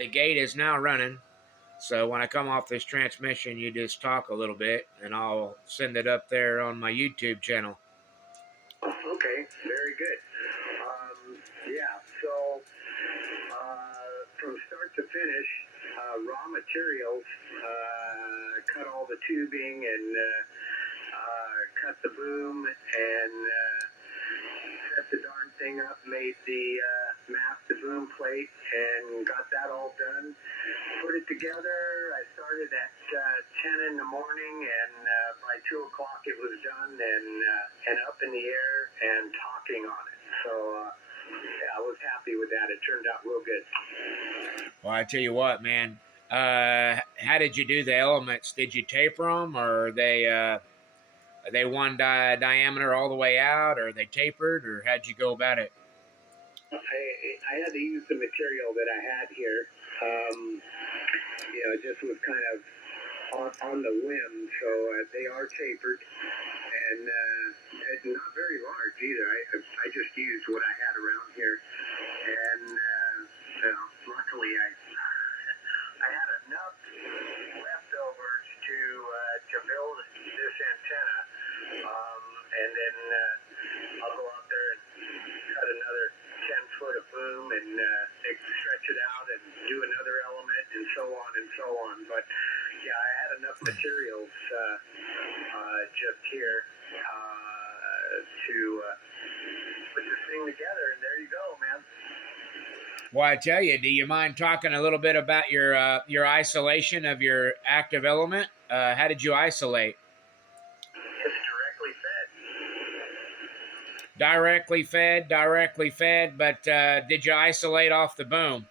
the gate is now running. So when I come off this transmission, you just talk a little bit, and I'll send it up there on my YouTube channel. Okay, very good. Yeah, so from start to finish, raw materials, cut all the tubing and cut the boom and set the darn thing up, made the mask, the boom plate, and got that all done. Put it together. I started at 10 in the morning, and by 2 o'clock it was done and up in the air and talking on it. So yeah, I was happy with that. It turned out real good. Well, I tell you what, man. How did you do the elements? Did you taper them, or are they one diameter all the way out, or are they tapered, or how'd you go about it? I had to use the material that I had here. It just was kind of on the whim, so they are tapered and not very large either. I just used what I had around here, and luckily I had enough leftovers to build this antenna, and then I'll go out there and cut another 10 foot of boom and stretch it out and do another element and so on and so on. But yeah, I had enough materials just here to put this thing together, and there you go, man. Well, I tell you, do you mind talking a little bit about your isolation of your active element? How did you isolate? It's directly fed. Directly fed, but did you isolate off the boom?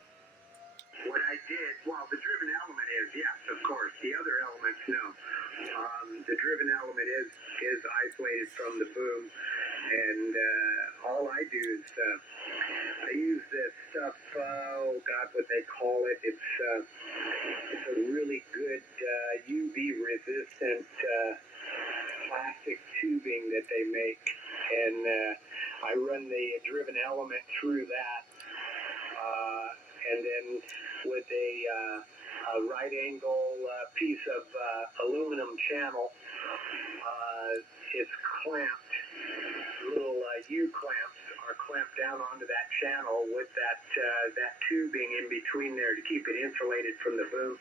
What I did, well, the driven element is, yes, of course. The other elements, no. The driven element is isolated from the boom, and all I do is I use this stuff. Oh God, what they call it? It's a really good UV resistant plastic tubing that they make, and I run the driven element through that, and then with a right angle piece of aluminum channel, it's clamped. Little U-clamps are clamped down onto that channel with that tubing in between there to keep it insulated from the boom.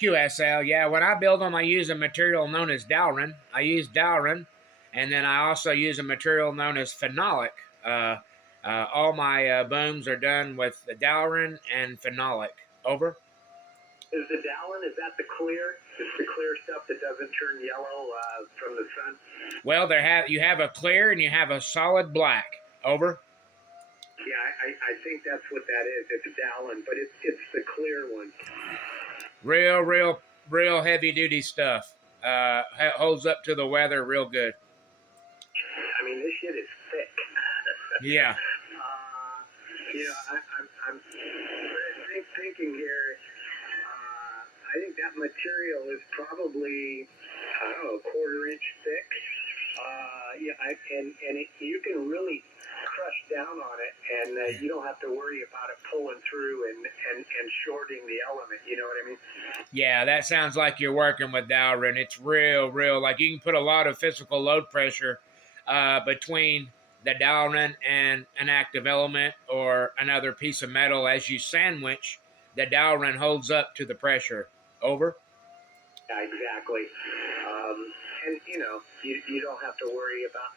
QSL, yeah. When I build them, I use a material known as Dalron. I use Dalron, and then I also use a material known as phenolic. All my booms are done with the Dalron and phenolic. Over. Is the Dalron, is that the clear? It's the clear stuff that doesn't turn yellow from the sun? Well, you have a clear and you have a solid black. Over. Yeah, I think that's what that is. It's Dalron, but it's the clear one. Real heavy duty stuff. Holds up to the weather real good. I mean, this shit is thick. Yeah. I'm thinking here. I think that material is probably, I don't know, a quarter-inch thick. You can really crush down on it, and you don't have to worry about it pulling through and shorting the element. You know what I mean? Yeah, that sounds like you're working with Dalron. It's real. Like you can put a lot of physical load pressure between the Dalron and an active element or another piece of metal as you sandwich. The Dalron holds up to the pressure. Over. Yeah, exactly. And you don't have to worry about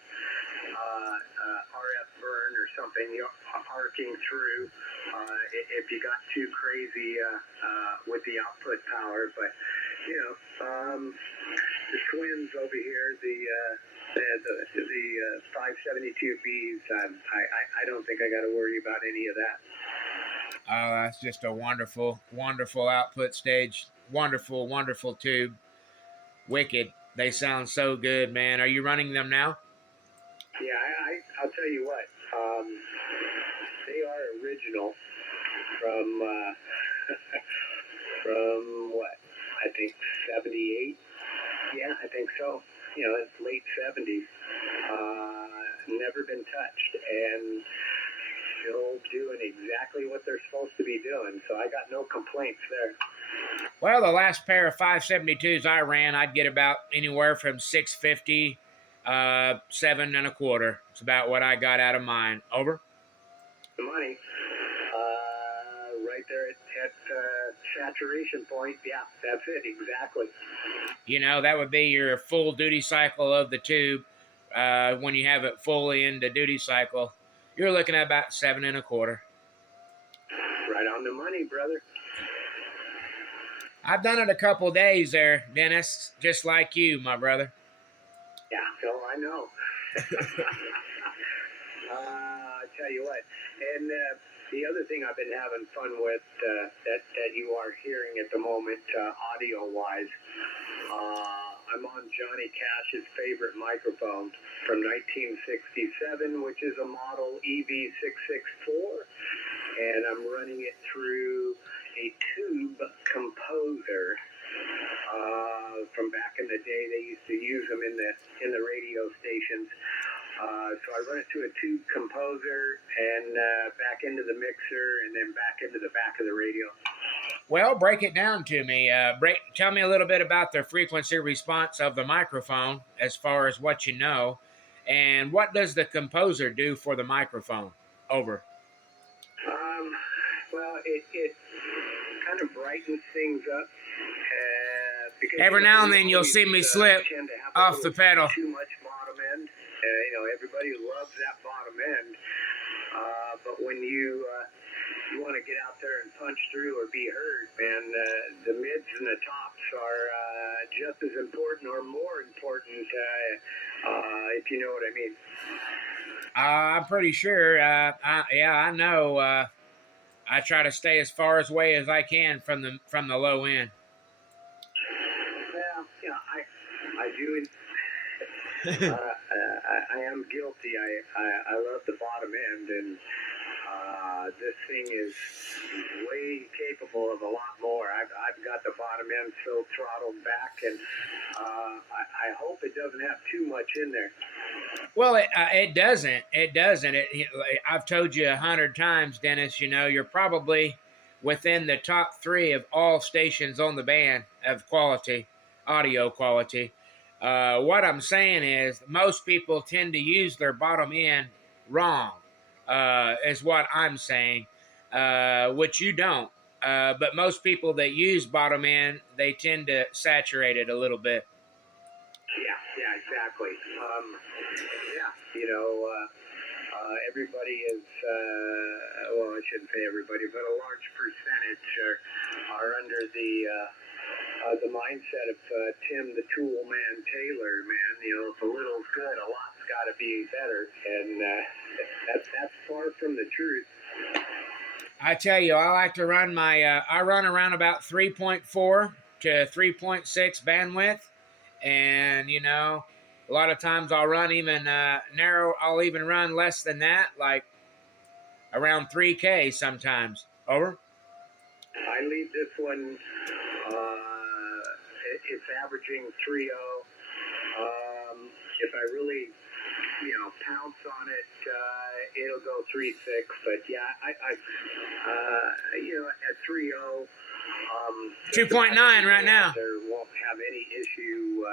RF burn or something arcing through if you got too crazy with the output power. But the twins over here, the 572Bs, I don't think I got to worry about any of that. Oh, that's just a wonderful output stage. Wonderful tube. Wicked. They sound so good, man. Are you running them now? Yeah, I'll tell you what. They are original from from what? I think 78. Yeah, I think so. It's late 70s. Never been touched, and still doing exactly what they're supposed to be doing, so I got no complaints there. Well, the last pair of 572s I ran, I'd get about anywhere from 650, 7 1/4. It's about what I got out of mine. Over. The money, right there at saturation point. Yeah, that's it exactly. You know, that would be your full duty cycle of the tube. When you have it fully into duty cycle, you're looking at about 7 1/4. Right on the money, brother. I've done it a couple days there, Dennis, just like you, my brother. Yeah, so I know. I tell you what, and the other thing I've been having fun with that you are hearing at the moment, audio-wise, I'm on Johnny Cash's favorite microphone from 1967, which is a model EV664, and I'm running it through a tube composer. From back in the day, they used to use them in the radio stations. So I run it through a tube composer and back into the mixer and then back into the back of the radio. Well, break it down to me. Tell me a little bit about the frequency response of the microphone as far as what you know. And what does the composer do for the microphone? Over. Well, it kind of brightens things up. Because, every now and then you'll see me slip off the pedal. Too much bottom end. Everybody loves that bottom end. But when you want to get out there and punch through or be heard, man, the mids and the tops are just as important or more important, if you know what I mean. I'm pretty sure. I know. I try to stay as far away as I can from the low end. Well, I do. I am guilty. I love the bottom end, and this thing is way capable of a lot more. I've got the bottom end so throttled back, and I hope it doesn't have too much in there. Well, it doesn't. It doesn't. I've told you 100 times, Dennis. You know, you're probably within the top 3 of all stations on the band of quality, audio quality. What I'm saying is most people tend to use their bottom end wrong, is what I'm saying, which you don't. But most people that use bottom end, they tend to saturate it a little bit. Yeah, exactly. Everybody is, well, I shouldn't say everybody, but a large percentage are under the mindset of Tim the Tool Man Taylor, man. If a little's good, a lot's got to be better, and that's far from the truth. I tell you, I like to run I run around about 3.4 to 3.6 bandwidth, and a lot of times I'll run even narrow. I'll even run less than that, like around 3K sometimes. Over. I leave this one. It's averaging 3.0. If I really, pounce on it, it'll go 3.6. But yeah, at 3.0, 2.9 right now. There won't have any issue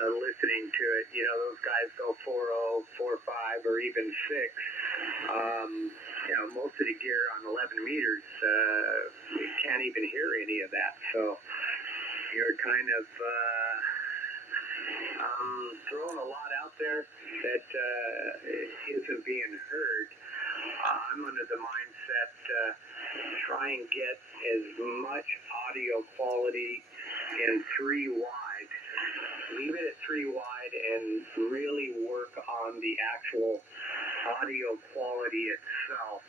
listening to it. Those guys go 4.0, 4.5, or even 6. Most of the gear on 11 meters, you can't even hear any of that. So you're kind of throwing a lot out there that isn't being heard. I'm under the mindset try and get as much audio quality in 3 wide. Leave it at 3 wide and really work on the actual audio quality itself.